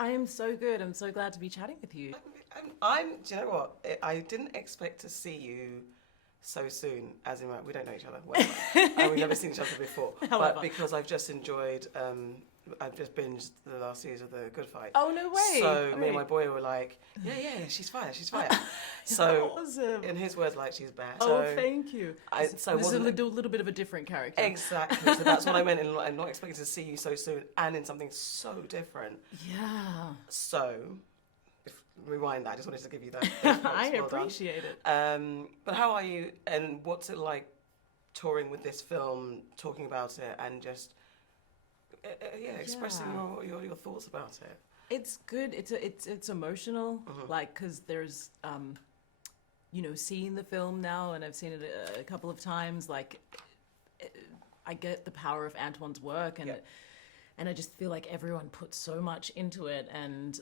I am so good. I'm so glad to be chatting with you. Do you know what? I didn't expect to see you so soon, as in, like, we don't know each other well. We've never seen each other before. However. But because I've just enjoyed, I've just binged the last series of The Good Fight. Oh, no way. So me and my boy were like, yeah, she's fire. So Awesome. in his words, like, she's bad. Oh, So thank you. so this is a little bit of a different character. Exactly. So that's what I meant. I'm not expecting to see you so soon and in something so different. Yeah. So, rewind that. I just wanted to give you that. I appreciate it. But how are you, and what's it like touring with this film, talking about it, and just expressing your thoughts about it? It's good. It's emotional, like, because there's seeing the film now, and I've seen it a couple of times. Like, I get the power of Antoine's work, and I just feel like everyone puts so much into it, and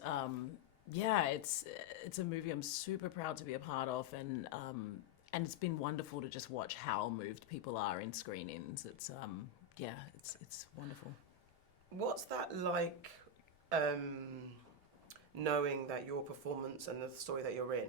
it's a movie I'm super proud to be a part of, and it's been wonderful to just watch how moved people are in screenings. It's it's wonderful. What's that like, knowing that your performance and the story that you're in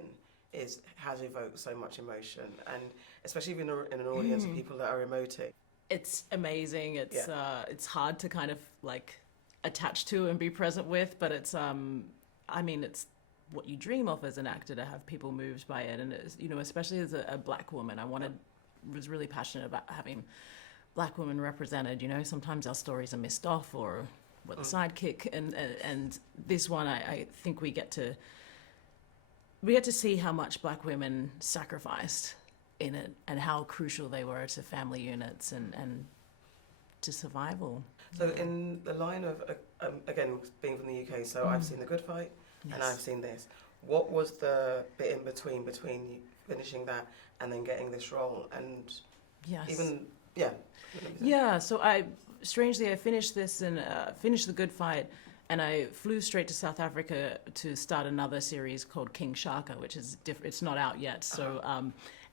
has evoked so much emotion, and especially in an audience of people that are emoting? It's amazing. It's hard to kind of like attach to and be present with, but it's it's what you dream of as an actor, to have people moved by it, and it's, especially as a black woman, was really passionate about having black women represented. Sometimes our stories are missed off, or we're the sidekick, and this one, I think we get to see how much black women sacrificed in it, and how crucial they were to family units and to survival. So in the line of, again, being from the UK, so I've seen The Good Fight, and I've seen this. What was the bit in between finishing that and then getting this role? And so I finished this and finished The Good Fight, and I flew straight to South Africa to start another series called King Shaka, which is different. It's not out yet. So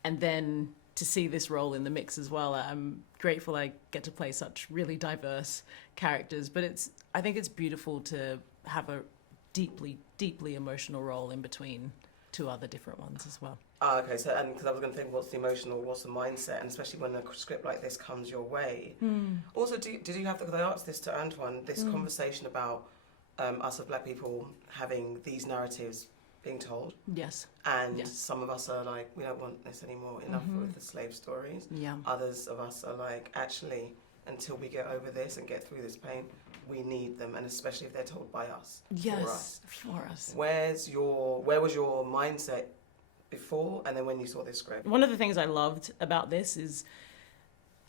and then to see this role in the mix as well, I'm grateful I get to play such really diverse characters. But I think it's beautiful to have a deeply, deeply emotional role in between two other different ones as well. Okay, so, and because I was going to think, what's the emotional, what's the mindset, and especially when a script like this comes your way. Also, did you have, because I asked this to Antoine, this conversation about us as black people having these narratives being told? Yes. And some of us are like, we don't want this anymore, enough with the slave stories. Yeah. Others of us are like, actually, until we get over this and get through this pain, we need them, and especially if they're told by us. Yes, for us. Where was your mindset before, and then when you saw this script? One of the things I loved about this is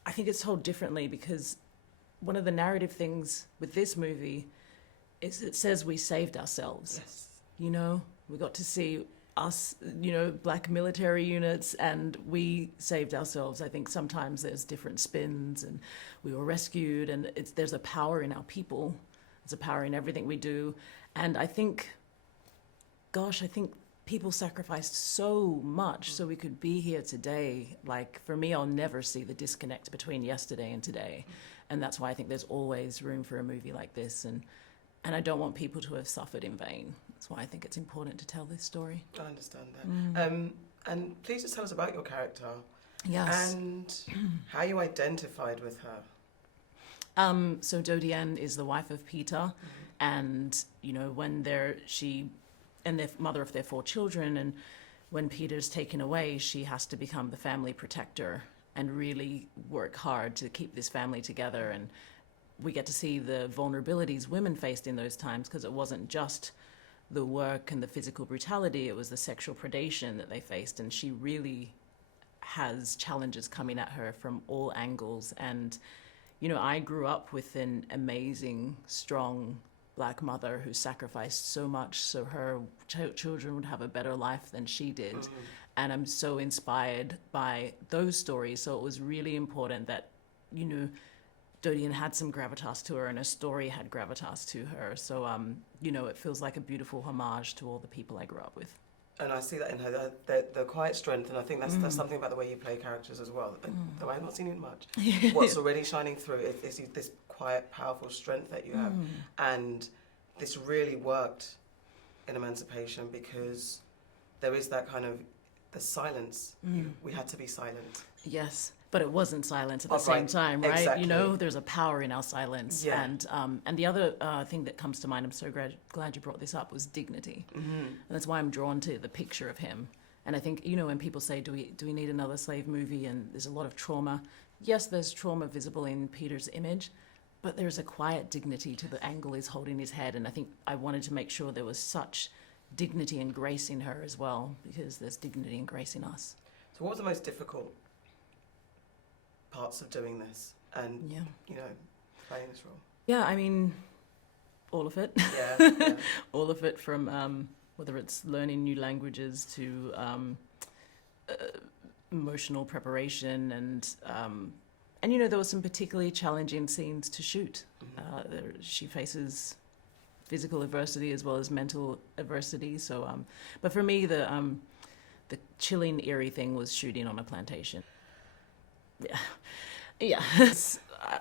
I think it's told differently, because one of the narrative things with this movie is it says we saved ourselves. Yes. We got to see us, black military units, and we saved ourselves. I think sometimes there's different spins, and we were rescued, and there's a power in our people. There's a power in everything we do. And I think people sacrificed so much so we could be here today. Like, for me, I'll never see the disconnect between yesterday and today. And that's why I think there's always room for a movie like this. And I don't want people to have suffered in vain. That's why I think it's important to tell this story. I understand that. And please just tell us about your character. Yes. And how you identified with her. So Dodienne is the wife of Peter, and when she and the mother of their 4 children, and when Peter's taken away, she has to become the family protector and really work hard to keep this family together. And we get to see the vulnerabilities women faced in those times, because it wasn't just the work and the physical brutality, it was the sexual predation that they faced. And she really has challenges coming at her from all angles. And, I grew up with an amazing, strong black mother who sacrificed so much so her children would have a better life than she did. And I'm so inspired by those stories. So it was really important that, Dodienne had some gravitas to her, and her story had gravitas to her. So, it feels like a beautiful homage to all the people I grew up with. And I see that in her, the quiet strength, and I think that's something about the way you play characters as well. Though I've not seen it much. What's already shining through is this quiet, powerful strength that you have. And this really worked in Emancipation because there is that kind of the silence. We had to be silent. Yes, but it wasn't silence at the Oh, same right. time, right? Exactly. You know, there's a power in our silence. Yeah. And the other thing that comes to mind, I'm so glad you brought this up, was dignity. And that's why I'm drawn to the picture of him. And I think, you know, when people say, do we need another slave movie? And there's a lot of trauma. Yes, there's trauma visible in Peter's image, but there's a quiet dignity to the angle he's holding his head. And I think I wanted to make sure there was such dignity and grace in her as well, because there's dignity and grace in us. So what was the most difficult parts of doing this and, you know, playing this role? Yeah, I mean, all of it. Yeah. All of it, from whether it's learning new languages to emotional preparation and you know, there were some particularly challenging scenes to shoot. She faces physical adversity as well as mental adversity. So, but for me, the chilling, eerie thing was shooting on a plantation. Yeah.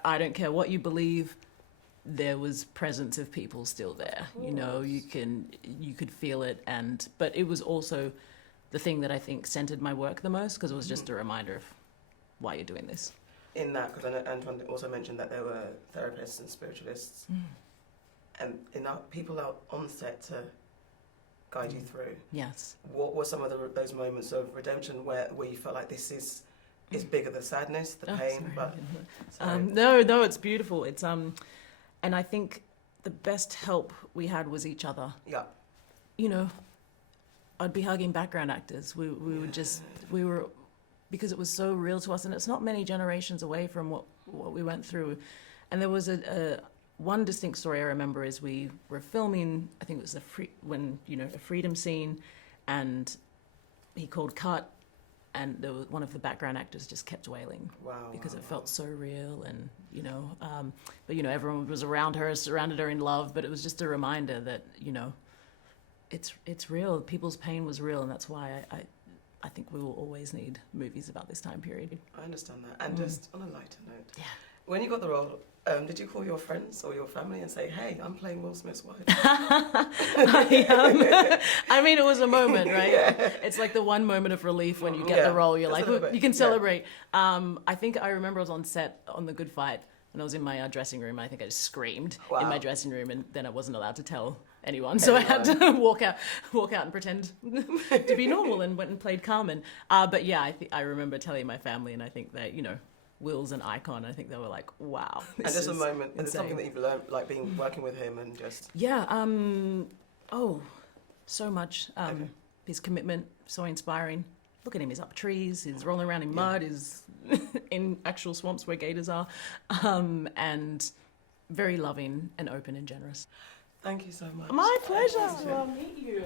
I don't care what you believe. There was presence of people still there. You know, you could feel it, but it was also the thing that I think centered my work the most, because it was just a reminder of why you're doing this. In that, because I know Antoine also mentioned that there were therapists and spiritualists, and enough people out on set to guide you through. Yes. What were some of those moments of redemption where you felt like this is bigger the sadness, the pain? Sorry. But no, it's beautiful. It's and I think the best help we had was each other. Yeah. You know, I'd be hugging background actors. We were because it was so real to us, and it's not many generations away from what we went through. And there was one distinct story I remember is we were filming, I think it was a freedom scene, and he called cut, and there was one of the background actors just kept wailing. Wow. Because it felt so real, and you know, but you know, everyone was around her, surrounded her in love, but it was just a reminder that, you know, it's real. People's pain was real, and that's why I think we will always need movies about this time period. I understand that. And just on a lighter note, Yeah. when you got the role, did you call your friends or your family and say, "Hey, I'm playing Will Smith's wife"? I mean, it was a moment, right? Yeah. It's like the one moment of relief when you get the role. You're like, you can celebrate. I think I remember I was on set on The Good Fight, and I was in my dressing room. I think I just screamed in my dressing room, and then I wasn't allowed to tell anyone. So I had to walk out and pretend to be normal, and went and played Carmen. But yeah, I remember telling my family, and I think that, you know, Will's an icon. I think they were like, wow. And just a moment, is it something that you've learned, like working with him and just... Yeah, so much. His commitment, so inspiring. Look at him, he's up trees, he's rolling around in mud, he's in actual swamps where gators are, and very loving and open and generous. Thank you so much. My pleasure. I'll meet you.